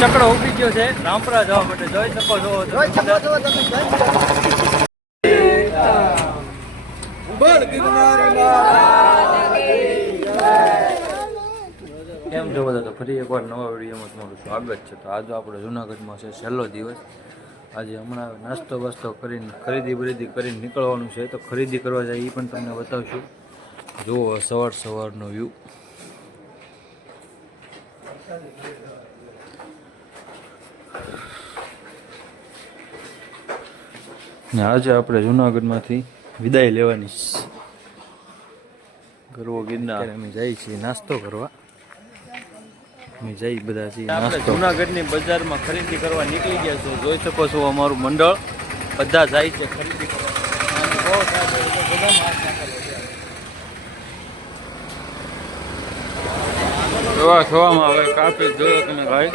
ચકડો ઉભી ગયો છે રામપરા જવા માટે. જોઈ શકો છો કેમ છો બધા? તો ફરી એકવાર નવા વિડીયોમાં તમારું સ્વાગત છે. તો આજે આપણે જુનાગઢમાં છે છેલ્લો દિવસ. આજે હમણાં નાસ્તો બાસ્તો કરીને ખરીદી બરીદી કરીને નીકળવાનું છે. તો ખરીદી કરવા જાય એ પણ તમને બતાવશું. જુઓ સવારનો વ્યૂ. ને આજે આપણે જુનાગઢમાંથી વિદાય લેવાની ગરવો ગિરનાર અમે જઈએ છીએ નાસ્તો કરવા. અમે જઈ બધા છીએ આપણે જુનાગઢની બજારમાં ખરીદી કરવા નીકળી ગયા છો. જોઈ શકો છો અમારું મંડળ બધા જાય છે ખરીદી કરવા. જોવામાં આવે ટ્રાફિક જોયો તમે ભાઈ.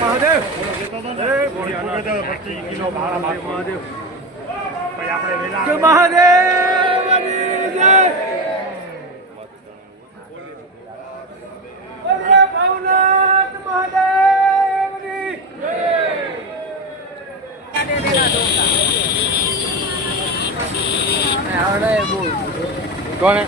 મહાદેવ કિલો ભાડા મહાદેવ કોને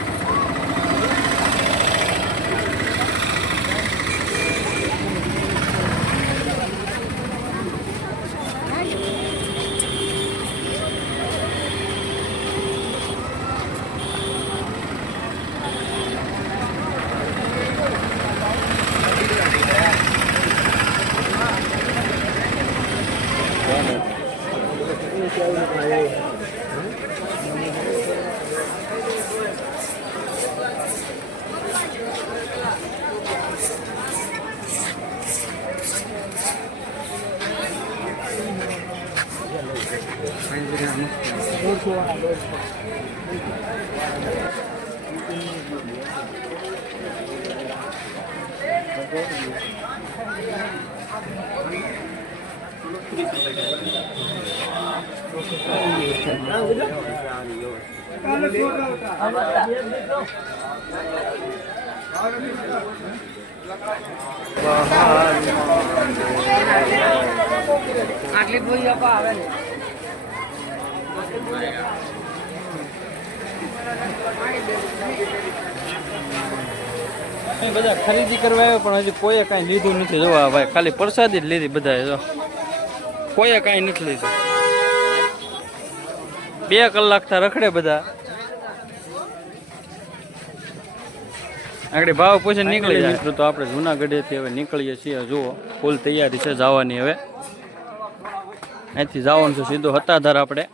આટલી બોલી આપા આવે ને બધા ખરીદી કરવા આવ્યો પણ હજી કોઈએ કાંઈ લીધું નથી. જોવા ભાઈ ખાલી પ્રસાદી જ લીધી બધાએ. જો કોઈએ કાંઈ નથી લીધું. 2 કલાકથી રખડે બધા. આગળ ભાવ પૂછે નીકળી જાય. તો આપણે જુનાગઢેથી હવે નીકળીએ છીએ. જુઓ ફૂલ તૈયારી છે જવાની. હવે અહીંથી જવાનું છે સીધો હતાધાર. આપણે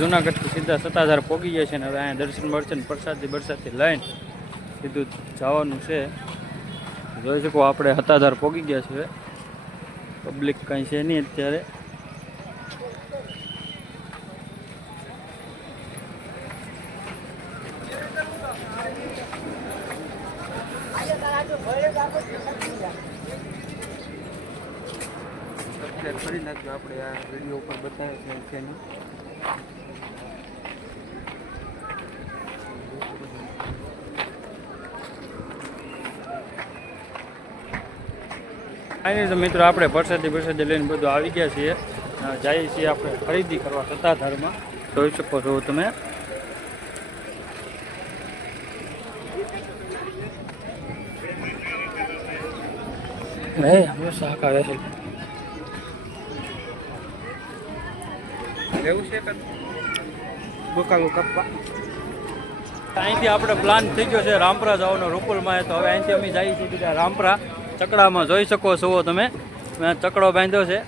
જુનાગઢથી સીધા સત્તાધાર પહોંચી ગયા છે ને હવે અહીંયા દર્શન બર્શન પ્રસાદથી લઈને સીધું જવાનું છે. જોઈ શકો આપણે સત્તાધાર પહોંચી ગયા છે. પબ્લિક કાંઈ છે નહીં અત્યારે. કરી નાખ્યું આપણે આ વિડીયો ઉપર બતાવે છે એની. તો મિત્રો આપણે પ્રસાદી લઈને બધું આવી ગયા છીએ. જઈએ છીએ આપણે ખરીદી કરવા સત્તાધારમાં. જોઈ શકો છો તમે. શાક આવે છે એવું છે બકાલો કપ્પા. અહીંથી આપણે પ્લાન થઈ ગયો છે રામપરા જવાનો રૂપલમાં. તો હવે અહીંથી અમે જઈએ છીએ બીજા રામપરા ચકડામાં. જોઈ શકો છો તમે ચકડો બાંધ્યો છે.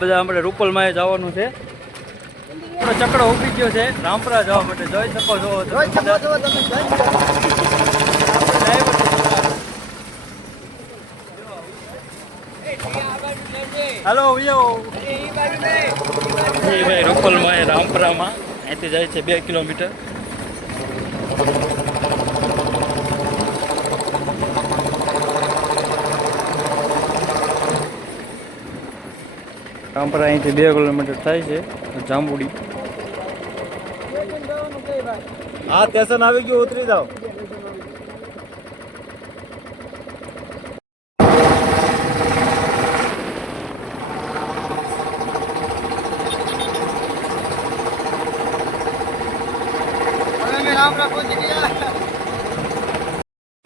બધા આપણે રૂપલમાં જવાનું છે. ચકડો ઉભી ગયો છે રામપરા જવા માટે. જોઈ શકો છો હાલો ભાઈ રૂપલમાં રામપરામાં અહીંથી જાય છે 2 કિલોમીટર. રામપરા અહીંથી 2 કિલોમીટર થાય છે. જાંબુડી હા સ્ટેશન આવી ગયું, ઉતરી જાઓ.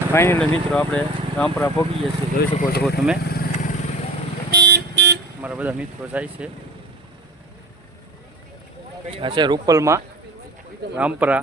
ફાઇનલી મિત્રો આપણે રામપરા પહોંચી ગયા છીએ. જોઈ શકો છો તમે મારા બધા મિત્રો જાય છે. આ છે રૂપલમાં રામપરા.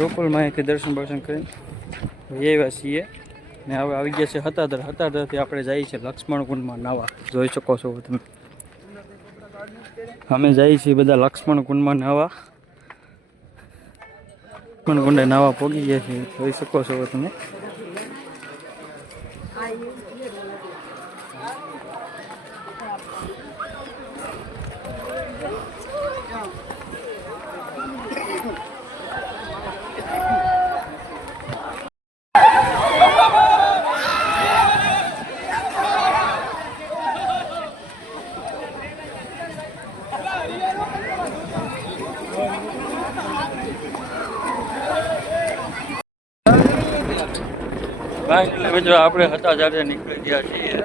રૂપલમાં અહીંથી દર્શન કરીને આવ્યા છીએ ને હવે આવી ગયા છે હતાદરથી આપણે જઈએ છીએ લક્ષ્મણ કુંડમાં નાવા. જોઈ શકો છો તમે અમે જઈએ છીએ બધા લક્ષ્મણ કુંડમાં નાવા. લક્ષ્મણ કુંડે નાવા પહોંચી ગયા છીએ. જોઈ શકો છો તમે. મિત્રો આપણે હતા જ્યારે નીકળી ગયા છીએ.